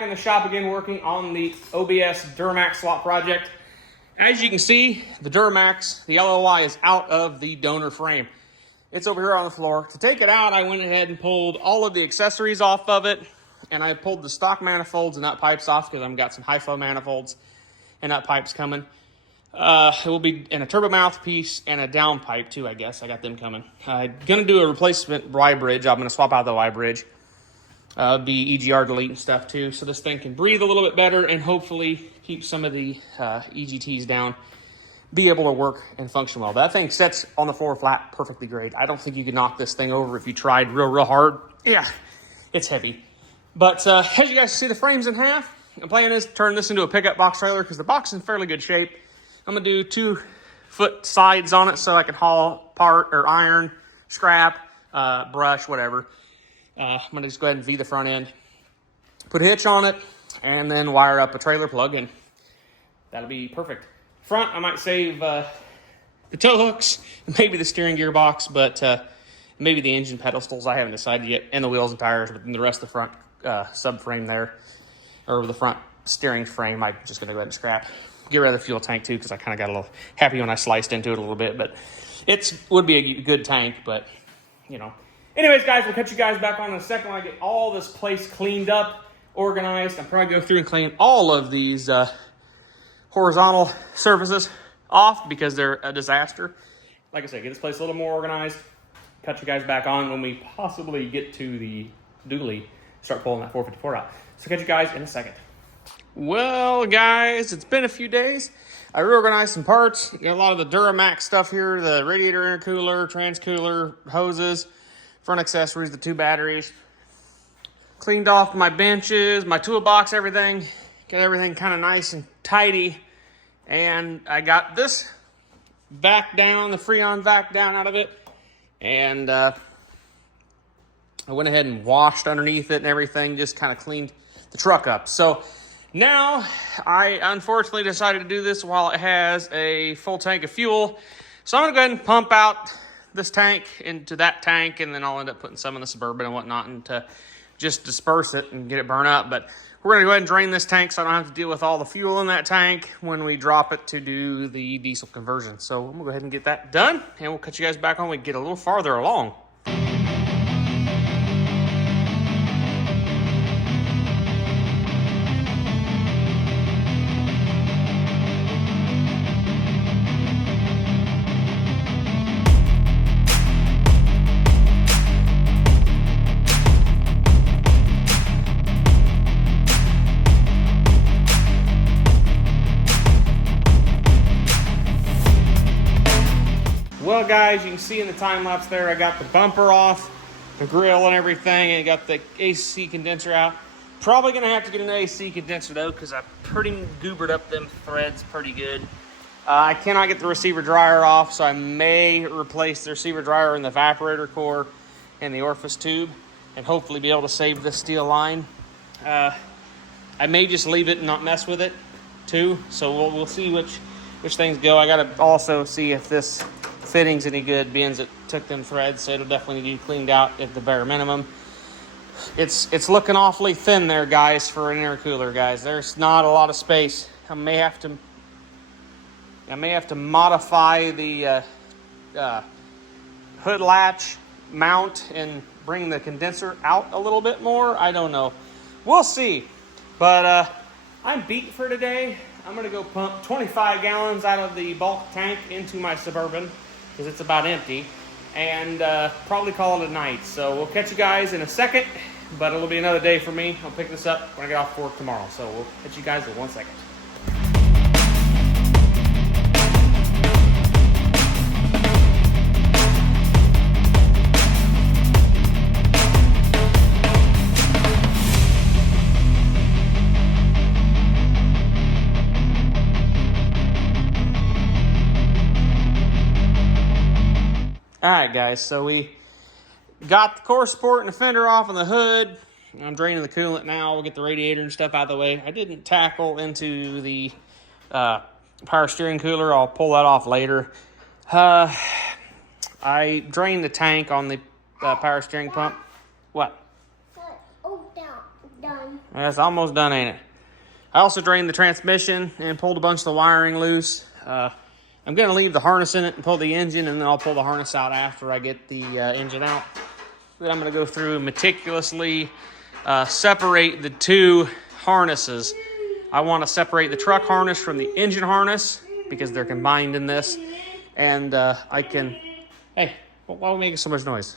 back in the shop again working on the OBS Duramax slot project. As you can see, the Duramax, the LOI is out of the donor frame. It's over here on the floor. To take it out, I went ahead and pulled all of the accessories off of it, and I pulled the stock manifolds and nut pipes off because I've got some high flow manifolds and nut pipes coming. It will be in a turbo mouthpiece and a down pipe too, I guess. I got them coming. I'm going to do a replacement Y bridge. I'm going to swap out the Y bridge. Be EGR delete and stuff too, so this thing can breathe a little bit better and hopefully keep some of the EGTs down, be able to work and function well. That thing sets on the floor flat perfectly great. I don't think you could knock this thing over if you tried real hard. Yeah, it's heavy. But as you guys see, the frame's in half. The plan is to turn this into a pickup box trailer because the box is in fairly good shape. I'm going to do 2-foot sides on it so I can haul part or iron, scrap, brush, whatever. I'm going to just go ahead and V the front end, put a hitch on it, and then wire up a trailer plug, and that'll be perfect. Front, I might save the tow hooks, maybe the steering gearbox, but maybe the engine pedestals. I haven't decided yet, and the wheels and tires, but then the rest of the front subframe there, or the front steering frame, I'm just going to go ahead and scrap. Get rid of the fuel tank too, because I kind of got a little happy when I sliced into it a little bit, but it would be a good tank, but you know. Anyways, guys, we'll catch you guys back on in a second when I get all this place cleaned up, organized. I'm probably going to go through and clean all of these horizontal surfaces off because they're a disaster. Like I said, get this place a little more organized. Catch you guys back on when we possibly get to the dually, start pulling that 454 out. So catch you guys in a second. Well, guys, it's been a few days. I reorganized some parts. Got a lot of the Duramax stuff here, the radiator intercooler, transcooler, hoses, front accessories, the 2 batteries. Cleaned off my benches, my toolbox, everything. Got everything kind of nice and tidy. And I got this vac down, the Freon vac down out of it. And I went ahead and washed underneath it and everything, just kind of cleaned the truck up. So now, I unfortunately decided to do this while it has a full tank of fuel. So I'm going to go ahead and pump out this tank into that tank, and then I'll end up putting some in the Suburban and whatnot and to just disperse it and get it burned up. But we're going to go ahead and drain this tank so I don't have to deal with all the fuel in that tank when we drop it to do the diesel conversion. So I'm going to go ahead and get that done, and we'll catch you guys back on when we get a little farther along. Well, guys, you can see in the time lapse there, I got the bumper off, the grill and everything, and got the AC condenser out. Probably going to have to get an AC condenser though, because I pretty goobered up them threads pretty good. I cannot get the receiver dryer off, so I may replace the receiver dryer in the evaporator core and the orifice tube, and hopefully be able to save this steel line. I may just leave it and not mess with it too, so we'll see which things go. I got to also see if this fitting's any good, being it took them threads, so it'll definitely need cleaned out at the bare minimum. It's looking awfully thin there, guys, for an intercooler, guys. There's not a lot of space. I may have to modify the hood latch mount and bring the condenser out a little bit more. I don't know. We'll see. But I'm beat for today. I'm going to go pump 25 gallons out of the bulk tank into my Suburban because it's about empty, and probably call it a night. So we'll catch you guys in a second, but it'll be another day for me. I'll pick this up when I get off work tomorrow. So we'll catch you guys in 1 second. Alright guys, so we got the core support and the fender off on the hood. I'm draining the coolant now. We'll get the radiator and stuff out of the way. I didn't tackle into the power steering cooler. I'll pull that off later. I drained the tank on the power steering pump. What? Oh, done. That's almost done, ain't it? I also drained the transmission and pulled a bunch of the wiring loose. I'm going to leave the harness in it and pull the engine, and then I'll pull the harness out after I get the engine out. Then I'm going to go through and meticulously separate the two harnesses. I want to separate the truck harness from the engine harness because they're combined in this. And I can... Hey, why are we making so much noise?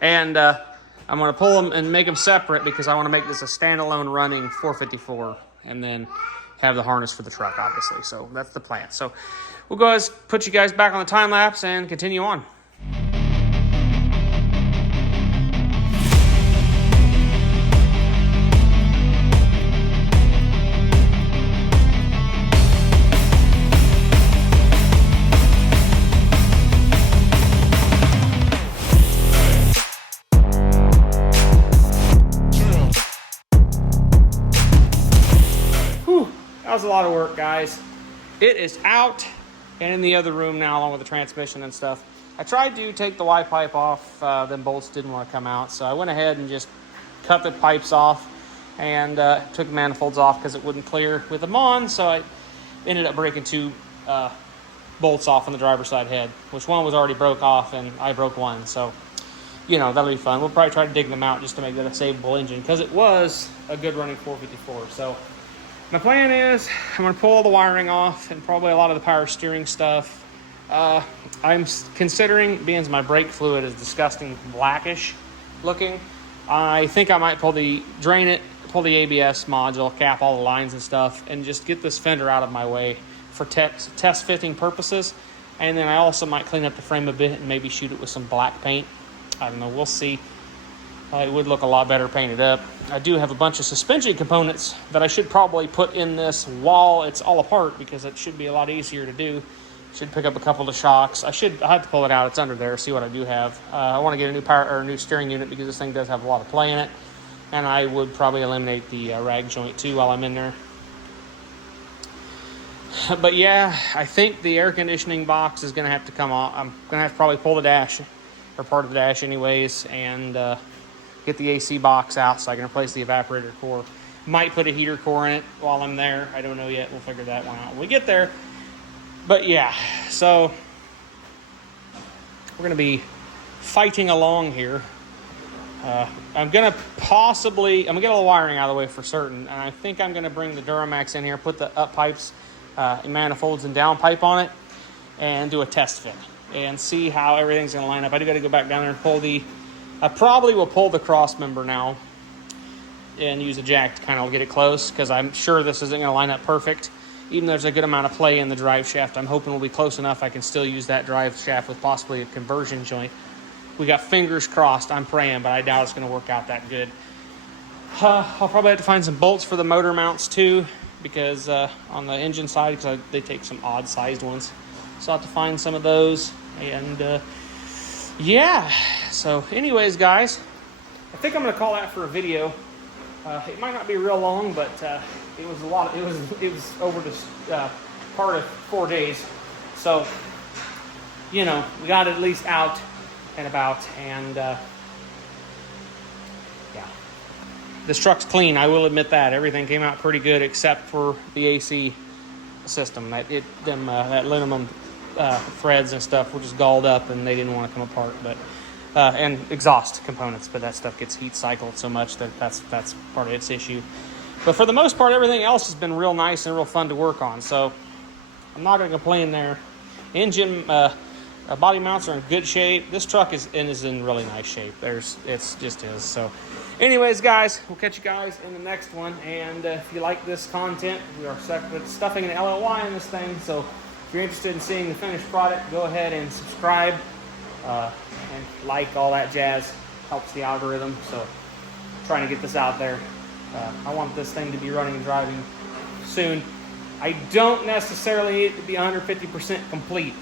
And I'm going to pull them and make them separate because I want to make this a standalone running 454 and then have the harness for the truck, obviously. So that's the plan. So we'll go ahead and put you guys back on the time lapse and continue on. That was a lot of work, guys. It is out and in the other room now along with the transmission and stuff. I tried to take the Y pipe off, them bolts didn't want to come out, so I went ahead and just cut the pipes off and took the manifolds off because it wouldn't clear with them on, so I ended up breaking two bolts off on the driver's side head, which one was already broke off and I broke one, so you know, that'll be fun. We'll probably try to dig them out just to make that a savable engine because it was a good running 454. So my plan is I'm going to pull all the wiring off and probably a lot of the power steering stuff. I'm considering, being as my brake fluid is disgusting blackish looking, I think I might drain it, pull the ABS module, cap all the lines and stuff, and just get this fender out of my way for test fitting purposes. And then I also might clean up the frame a bit and maybe shoot it with some black paint. I don't know, we'll see. It would look a lot better painted up. I do have a bunch of suspension components that I should probably put in this while it's all apart because it should be a lot easier to do. Should pick up a couple of shocks. I have to pull it out. It's under there. See what I do have. I want to get a new power or a new steering unit because this thing does have a lot of play in it. And I would probably eliminate the rag joint too while I'm in there. But yeah, I think the air conditioning box is going to have to come off. I'm going to have to probably pull the dash or part of the dash anyways and get the AC box out so I can replace the evaporator core. Might put a heater core in it while I'm there. I don't know yet. We'll figure that one out when we get there. But yeah, so we're going to be fighting along here. I'm going to get all the wiring out of the way for certain. And I think I'm going to bring the Duramax in here, put the up pipes and manifolds and down pipe on it, and do a test fit and see how everything's going to line up. I do got to go back down there and pull I probably will pull the cross member now and use a jack to kind of get it close because I'm sure this isn't going to line up perfect. Even though there's a good amount of play in the drive shaft, I'm hoping we'll be close enough I can still use that drive shaft with possibly a conversion joint. We got fingers crossed. I'm praying, but I doubt it's going to work out that good. I'll probably have to find some bolts for the motor mounts too because on the engine side, because they take some odd sized ones. So I'll have to find some of those. And yeah, so anyways, guys, I think I'm going to call that for a video. It might not be real long, but it was a lot. It was over this part of 4 days, so you know we got it at least out and about. And yeah, this truck's clean. I will admit that everything came out pretty good except for the AC system. That aluminum threads and stuff were just galled up and they didn't want to come apart, but. And exhaust components, but that stuff gets heat cycled so much that's part of its issue. But for the most part, everything else has been real nice and real fun to work on. So I'm not going to complain there. Engine, body mounts are in good shape. This truck is in really nice shape. It's just is. So anyways, guys, we'll catch you guys in the next one. And if you like this content, we are stuffing an LLY in this thing. So if you're interested in seeing the finished product, go ahead and subscribe. And like all that jazz helps the algorithm, so trying to get this out there. I want this thing to be running and driving soon. I don't necessarily need it to be 150% complete.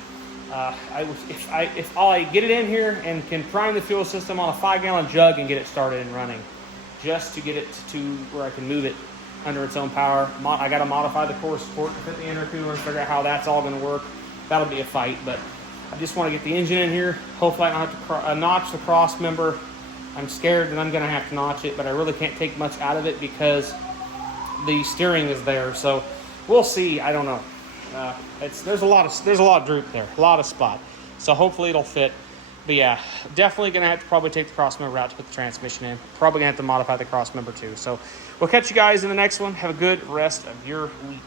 If I get it in here and can prime the fuel system on a 5-gallon jug and get it started and running, just to get it to where I can move it under its own power. I got to modify the core support to fit the intercooler and figure out how that's all going to work. That'll be a fight, but I just want to get the engine in here. Hopefully I don't have to notch the cross member I'm scared that I'm going to have to notch it, but I really can't take much out of it because the steering is there. So we'll see. I don't know. There's a lot of droop there, a lot of spot. So hopefully it'll fit. But yeah, definitely going to have to probably take the cross member out to put the transmission in. Probably going to have to modify the cross member too. So we'll catch you guys in the next one. Have a good rest of your week.